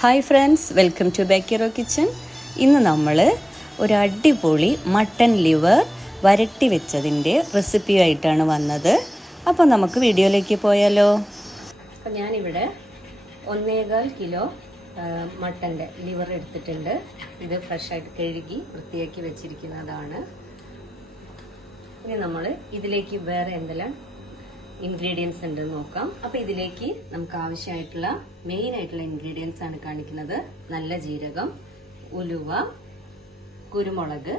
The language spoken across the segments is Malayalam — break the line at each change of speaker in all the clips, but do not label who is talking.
ഹായ് ഫ്രണ്ട്സ് വെൽക്കം ടു ബേക്കിറോ കിച്ചൺ ഇന്ന് നമ്മൾ ഒരു അടിപൊളി മട്ടൻ ലിവർ വരട്ടി വെച്ചതിന്റെ റെസിപ്പിയായിട്ടാണ് വന്നത്. അപ്പോൾ നമുക്ക് വീഡിയോയിലേക്ക് പോയാലോ? അപ്പോൾ ഞാനിവിടെ ഒന്നേകാൽ കിലോ മട്ടന്റെ ലിവർ എടുത്തിട്ടുണ്ട്. ഇത് ഫ്രഷായിട്ട് കഴുകി വൃത്തിയാക്കി വെച്ചിരിക്കുന്നതാണ്. ഇനി നമ്മൾ ഇതിലേക്ക് വേറെ എന്തെല്ലാം ഇൻഗ്രീഡിയൻസ് ഉണ്ട് നോക്കാം. അപ്പൊ ഇതിലേക്ക് നമുക്ക് ആവശ്യമായിട്ടുള്ള മെയിൻ ആയിട്ടുള്ള ഇൻഗ്രീഡിയൻസ് ആണ് കാണിക്കുന്നത്. നല്ല ജീരകം ഉലുവ കുരുമുളക്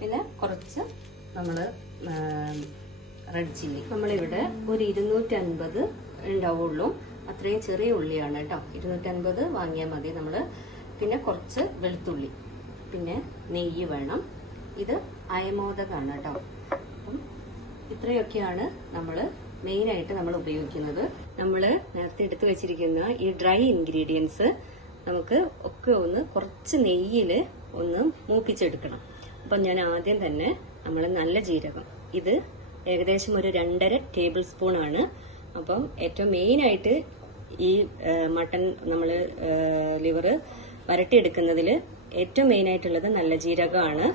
പിന്നെ കുറച്ച് നമ്മൾ റെഡ് ചില്ലി നമ്മളിവിടെ ഒരു ഇരുന്നൂറ്റി അൻപത് ഉണ്ടാവുള്ളൂ. അത്രയും ചെറിയ ഉള്ളിയാണ് കേട്ടോ. ഇരുന്നൂറ്റി അൻപത് വാങ്ങിയാൽ മതി നമ്മൾ പിന്നെ കുറച്ച് വെളുത്തുള്ളി. പിന്നെ നെയ്യ് വേണം. ഇത് അയമോദകാണ് കേട്ടോ. അപ്പം ഇത്രയൊക്കെയാണ് നമ്മൾ മെയിൻ ആയിട്ട് നമ്മൾ ഉപയോഗിക്കുന്നത് നമ്മൾ നേരത്തെ എടുത്തു വെച്ചിരിക്കുന്ന ഈ ഡ്രൈ ഇൻഗ്രീഡിയൻസ് നമുക്ക് ഒക്കെ ഒന്ന് കുറച്ച് നെയ്യിൽ ഒന്ന് മൂപ്പിച്ചെടുക്കണം. അപ്പം ഞാൻ ആദ്യം തന്നെ നമ്മൾ നല്ല ജീരകം. ഇത് ഏകദേശം ഒരു രണ്ടര ടേബിൾ സ്പൂൺ ആണ്. അപ്പം ഏറ്റവും മെയിൻ ആയിട്ട് ഈ മട്ടൺ നമ്മൾ ലിവർ വരട്ടിയെടുക്കുന്നതിൽ ഏറ്റവും മെയിൻ ആയിട്ടുള്ളത് നല്ല ജീരകമാണ്.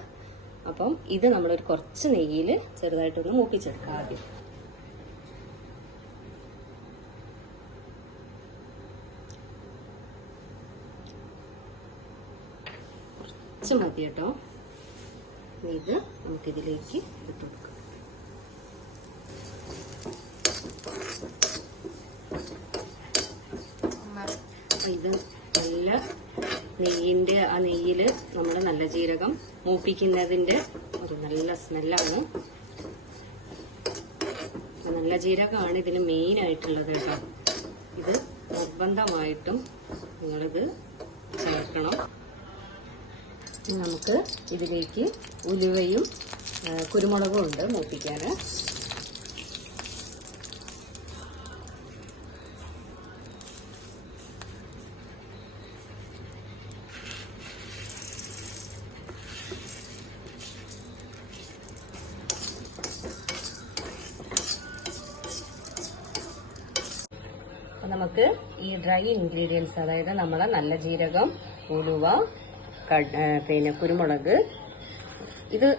അപ്പം ഇത് നമ്മളൊരു കുറച്ച് നെയ്യിൽ ചെറുതായിട്ടൊന്ന് മൂപ്പിച്ചെടുക്കാം ആദ്യം. കുറച്ച് മതി കേട്ടോ. ഇത് നമുക്കിതിലേക്ക് ഇട്ട് കൊടുക്കാം. ഇത് നല്ല നെയ്യിന്റെ ആ നെയ്യിൽ നമ്മൾ നല്ല ജീരകം മൂപ്പിക്കുന്നതിന്റെ ഒരു നല്ല സ്മെല്ലാണ്. നല്ല ജീരകമാണ് ഇതിന് മെയിൻ ആയിട്ടുള്ളത് കേട്ടോ. ഇത് നിർബന്ധമായിട്ടും നിങ്ങളിത് ചേർക്കണം. നമുക്ക് ഇതിലേക്ക് ഉലുവയും കുരുമുളകും ഉണ്ട് മൂപ്പിക്കാൻ നമുക്ക് ഈ ഡ്രൈ ഇൻഗ്രീഡിയൻസ് അതായത് നമ്മളെ നല്ല ജീരകം ഉലുവ പിന്നെ കുരുമുളക്. ഇത്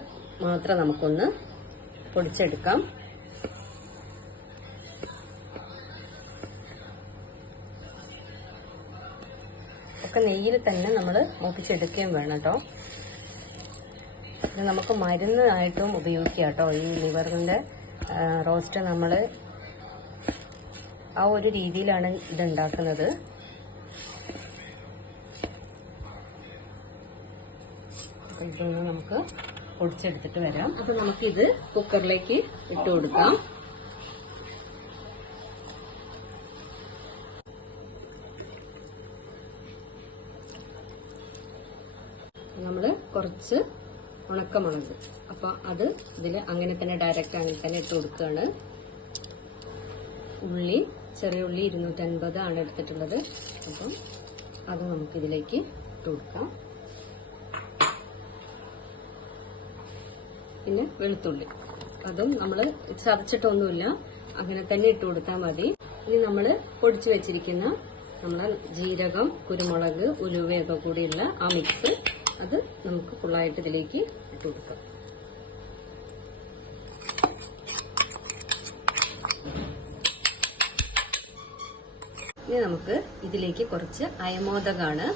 മാത്രം നമുക്കൊന്ന് പൊടിച്ചെടുക്കാം. ഒക്കെ നെയ്യിൽ തന്നെ നമ്മൾ മൂപ്പിച്ചെടുക്കുകയും വേണം കേട്ടോ. ഇത് നമുക്ക് മരുന്നായിട്ടും ഉപയോഗിക്കാം കേട്ടോ. ഈ ലിവറിന്റെ റോസ്റ്റ് നമ്മൾ ആ ഒരു രീതിയിലാണ് ഇത് ഉണ്ടാക്കുന്നത് അപ്പൊ ഇതൊന്ന് നമുക്ക് പൊടിച്ചെടുത്തിട്ട് വരാം. അപ്പൊ നമുക്കിത് കുക്കറിലേക്ക് ഇട്ട് കൊടുക്കാം. നമ്മൾ കുറച്ച് ഉണക്കമുളക് അപ്പൊ അത് ഇതിൽ അങ്ങനെ തന്നെ ഡയറക്റ്റ് അങ്ങനെ തന്നെ ഇട്ട് കൊടുക്കുകയാണ് ഉള്ളി ചെറിയ ഉള്ളി ഇരുന്നൂറ്റൻപത് ആണ് എടുത്തിട്ടുള്ളത്. അപ്പം അത് നമുക്കിതിലേക്ക് ഇട്ട് കൊടുക്കാം. പിന്നെ വെളുത്തുള്ളി. അതും നമ്മൾ ചതച്ചിട്ടൊന്നുമില്ല. അങ്ങനെ തന്നെ ഇട്ട് കൊടുത്താൽ മതി. ഇനി നമ്മൾ പൊടിച്ചു വെച്ചിരിക്കുന്ന നമ്മളെ ജീരകം കുരുമുളക് ഉലുവയൊക്കെ കൂടിയുള്ള ആ മിക്സ് അത് നമുക്ക് ഫുള്ളായിട്ട് ഇതിലേക്ക് ഇട്ട് കൊടുക്കാം. ഇനി നമുക്ക് ഇതിലേക്ക് കുറച്ച് അയമോദകാണ്.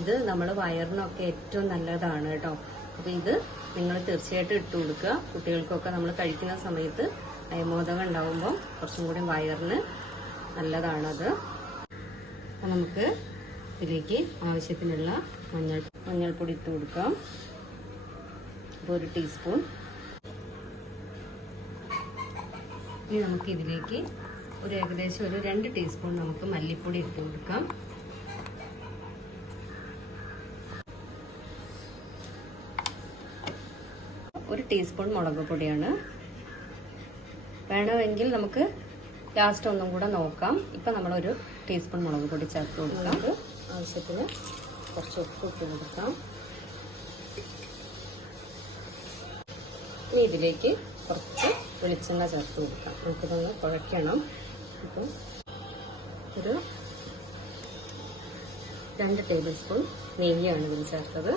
ഇത് നമ്മൾ വയറിനൊക്കെ ഏറ്റവും നല്ലതാണ് കേട്ടോ. അപ്പൊ ഇത് നിങ്ങൾ തീർച്ചയായിട്ടും ഇട്ട് കൊടുക്കുക. കുട്ടികൾക്കൊക്കെ നമ്മൾ കഴിക്കുന്ന സമയത്ത് അയമോദകം ഉണ്ടാവുമ്പോൾ കുറച്ചും കൂടി വയറിന് നല്ലതാണത്. അപ്പം നമുക്ക് ഇതിലേക്ക് ആവശ്യത്തിനുള്ള മഞ്ഞൾ മഞ്ഞൾപ്പൊടി ഇട്ട് കൊടുക്കാം. അപ്പോൾ ഒരു ടീസ്പൂൺ. ഇനി നമുക്ക് ഇതിലേക്ക് ഒരു ഏകദേശം ഒരു രണ്ട് ടീസ്പൂൺ നമുക്ക് മല്ലിപ്പൊടി ഇട്ട് കൊടുക്കാം. ടീസ്പൂൺ മുളക് പൊടിയാണ്. വേണമെങ്കിൽ നമുക്ക് ലാസ്റ്റ് ഒന്നും കൂടെ നോക്കാം. ഇപ്പം നമ്മളൊരു ടീസ്പൂൺ മുളക് പൊടി ചേർത്ത് കൊടുക്കാം. ആവശ്യത്തിന് കുറച്ച് ഉപ്പ് ഇട്ട് കൊടുക്കാം. ഇനി ഇതിലേക്ക് കുറച്ച് വെളിച്ചെണ്ണ ചേർത്ത് കൊടുക്കാം. നമുക്കിതൊന്ന് കുഴയ്ക്കണം ഇപ്പം ഒരു രണ്ട് ടേബിൾ സ്പൂൺ നെയ്യാണ് ഇതിൽ ചേർത്തത്.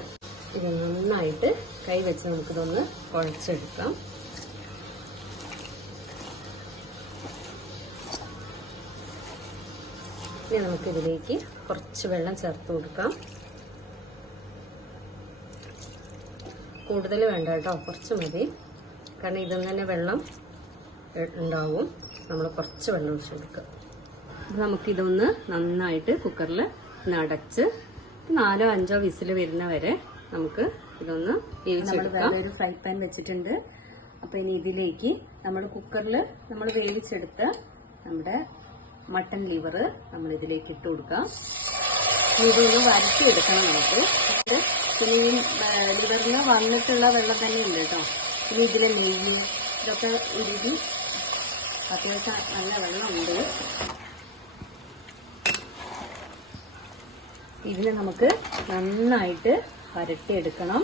ഇത് നന്നായിട്ട് കൈ വെച്ച് നമുക്കിതൊന്ന് കുഴച്ചെടുക്കാം. ഇനി നമുക്കിതിലേക്ക് കുറച്ച് വെള്ളം ചേർത്ത് കൊടുക്കാം. കൂടുതൽ വേണ്ട കേട്ടോ കുറച്ച് മതി. കാരണം ഇതിൽ തന്നെ വെള്ളം ഉണ്ടാവും. നമ്മൾ കുറച്ച് വെള്ളം ഒഴിച്ച് കൊടുക്കുക. നമുക്കിതൊന്ന് നന്നായിട്ട് കുക്കറിൽ നടച്ച് നാലോ അഞ്ചോ വിസിൽ വരുന്ന വരെ നമുക്ക് ഇതൊന്ന് വേവിച്ചെടുക്കാം ഒരു ഫ്രൈ പാൻ വെച്ചിട്ടുണ്ട്. അപ്പോൾ ഇനി ഇതിലേക്ക് നമ്മൾ കുക്കറിൽ നമ്മൾ വേവിച്ചെടുത്ത നമ്മുടെ മട്ടൺ ലിവർ നമ്മൾ ഇതിലേക്ക് ഇട്ട് കൊടുക്കാം. ഇതൊന്ന് വരട്ടി എടുക്കണം നമുക്ക്. പിന്നെ ഈ ലിവറിന് വന്നിട്ടുള്ള വെള്ളം തന്നെ ഉണ്ട് കേട്ടോ. പിന്നെ ഇതിലെ നെയ്യ് ഇതൊക്കെ ഉരുകി അത്യാവശ്യം നല്ല വെള്ളമുണ്ട്. ഇതിനെ നമുക്ക് നന്നായിട്ട് വരട്ടിയെടുക്കണം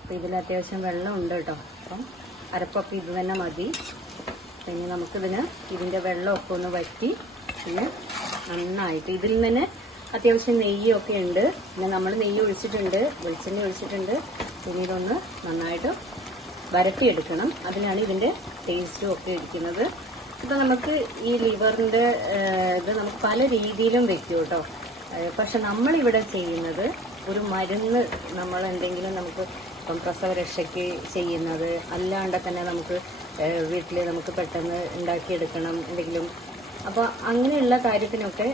അപ്പം ഇതിൽ അത്യാവശ്യം വെള്ളം ഉണ്ട് കേട്ടോ. അപ്പം അരപ്പൊക്കെ ഇത് തന്നെ മതി. പിന്നെ നമുക്കിതിന് ഇതിന്റെ വെള്ളമൊക്കെ ഒന്ന് വറ്റി പിന്നെ നന്നായിട്ട് ഇതിൽ തന്നെ അത്യാവശ്യം നെയ്യൊക്കെ ഉണ്ട്. പിന്നെ നമ്മൾ നെയ്യ് ഒഴിച്ചിട്ടുണ്ട് വെളിച്ചെണ്ണ ഒഴിച്ചിട്ടുണ്ട്. പിന്നെ ഇതൊന്ന് നന്നായിട്ട് വരട്ടിയെടുക്കണം. അതിനാണ് ഇതിന്റെ ടേസ്റ്റും ഒക്കെ ഇരിക്കുന്നത്. ഇപ്പം നമുക്ക് ഈ ലിവറിന്റെ ഇത് നമുക്ക് പല രീതിയിലും വെക്കും കേട്ടോ. പക്ഷെ നമ്മളിവിടെ ചെയ്യുന്നത് ഒരു മരുന്ന് നമ്മൾ എന്തെങ്കിലും നമുക്ക് ഇപ്പം പ്രസവരക്ഷയ്ക്ക് ചെയ്യുന്നത് അല്ലാണ്ട് തന്നെ നമുക്ക് വീട്ടിൽ നമുക്ക് പെട്ടെന്ന് ഉണ്ടാക്കിയെടുക്കണം എന്തെങ്കിലും. അപ്പോൾ അങ്ങനെയുള്ള കാര്യത്തിനൊക്കെ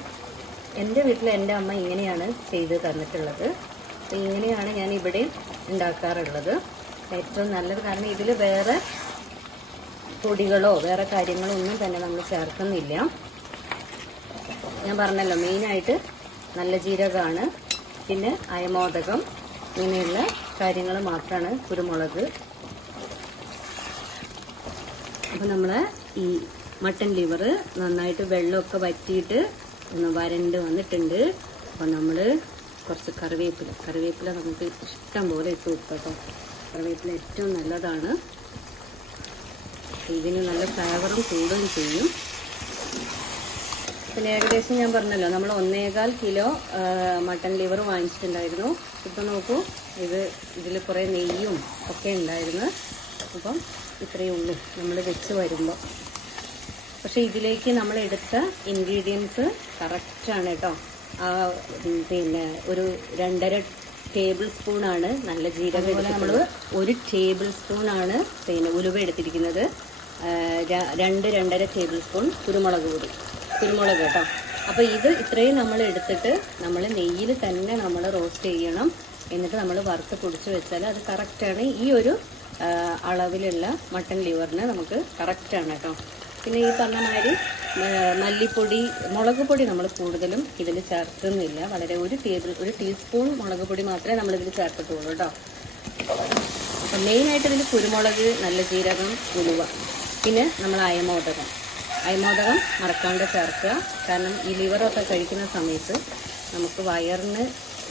എന്റെ വീട്ടിൽ എന്റെ അമ്മ ഇങ്ങനെയാണ് ചെയ്ത് തന്നിട്ടുള്ളത്. ഇങ്ങനെയാണ് ഞാൻ ഇവിടെ ഉണ്ടാക്കാറുള്ളത്. ഏറ്റവും നല്ലത് കാരണം ഇതിൽ വേറെ പൊടികളോ വേറെ കാര്യങ്ങളോ ഒന്നും തന്നെ നമ്മൾ ചേർക്കുന്നില്ല. ഞാൻ പറഞ്ഞല്ലോ മെയിനായിട്ട് നല്ല ജീരകമാണ്. പിന്നെ അയമോദകം ഇങ്ങനെയുള്ള കാര്യങ്ങൾ മാത്രമാണ് കുരുമുളക്. അപ്പം നമ്മൾ ഈ മട്ടൻ ലിവർ നന്നായിട്ട് വെള്ളമൊക്കെ വറ്റിയിട്ട് ഒന്ന് വരണ്ട് വന്നിട്ടുണ്ട്. അപ്പം നമ്മൾ കുറച്ച് കറിവേപ്പില കറിവേപ്പില നമുക്ക് ഇഷ്ടം പോലെ ഇട്ട് കൊടുക്കട്ടോ കറിവേപ്പില ഏറ്റവും നല്ലതാണ്. ഇതിന് നല്ല ഫ്ലേവറും കൂടുകയും ചെയ്യും. പിന്നെ ഏകദേശം ഞാൻ പറഞ്ഞല്ലോ നമ്മൾ ഒന്നേകാൽ കിലോ മട്ടൺ ലിവർ വാങ്ങിച്ചിട്ടുണ്ടായിരുന്നു. ഇപ്പം നോക്കൂ ഇത് ഇതിൽ കുറേ നെയ്യും ഒക്കെ ഉണ്ടായിരുന്നു. അപ്പം ഇത്രയേ ഉള്ളൂ നമ്മൾ വെച്ച് വരുമ്പോൾ പക്ഷെ ഇതിലേക്ക് നമ്മൾ എടുത്ത ഇൻഗ്രീഡിയൻസ് കറക്റ്റാണ് കേട്ടോ. ആ, പിന്നെ ഒരു രണ്ടര ടേബിൾ സ്പൂണാണ് നല്ല ജീരകം നമ്മൾ ഒരു ടേബിൾ സ്പൂണാണ് പിന്നെ ഉലുവ എടുത്തിരിക്കുന്നത്. രണ്ട് രണ്ടര ടേബിൾ സ്പൂൺ കുരുമുളക് പൊടി. കുരുമുളക് കേട്ടോ. അപ്പോൾ ഇത് ഇത്രയും നമ്മൾ എടുത്തിട്ട് നമ്മൾ നെയ്യിൽ തന്നെ നമ്മൾ റോസ്റ്റ് ചെയ്യണം. എന്നിട്ട് നമ്മൾ വറുത്ത് പൊടിച്ച് വെച്ചാൽ അത് കറക്റ്റാണ് ഈ ഒരു അളവിലുള്ള മട്ടൺ ലിവറിന് നമുക്ക് കറക്റ്റാണ് കേട്ടോ. പിന്നെ ഈ പറഞ്ഞ മാതിരി മല്ലിപ്പൊടി മുളക് പൊടി നമ്മൾ കൂടുതലും ഇതിൽ ചേർക്കുന്നില്ല. വളരെ ഒരു ടേബിൾ ഒരു ടീസ്പൂൺ മുളക് പൊടി മാത്രമേ നമ്മൾ ഇതിൽ ചേർക്കത്തുള്ളൂ കേട്ടോ. അപ്പം മെയിനായിട്ട് ഇതിൽ കുരുമുളക് നല്ല ജീരകം ഉലുവ. പിന്നെ നമ്മൾ അയമോദകം. അയമോദകം മറക്കാണ്ട് ചേർക്കുക. കാരണം ഈ ലിവറൊക്കെ കഴിക്കുന്ന സമയത്ത് നമുക്ക് വയറിന്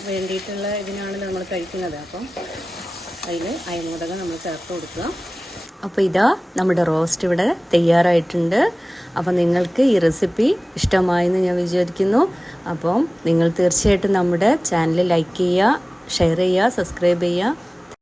വേണ്ടിയിട്ടുള്ള ഇതിനാണ് നമ്മൾ കഴിക്കുന്നത്. അപ്പം അതിൽ അയമോദകം നമ്മൾ ചേർത്ത് കൊടുക്കുക. അപ്പോൾ ഇതാ നമ്മുടെ റോസ്റ്റ് ഇവിടെ തയ്യാറായിട്ടുണ്ട്. അപ്പോൾ നിങ്ങൾക്ക് ഈ റെസിപ്പി ഇഷ്ടമായെന്ന് ഞാൻ വിചാരിക്കുന്നു. അപ്പം നിങ്ങൾ തീർച്ചയായിട്ടും നമ്മുടെ ചാനൽ ലൈക്ക് ചെയ്യുക ഷെയർ ചെയ്യുക സബ്സ്ക്രൈബ് ചെയ്യുക.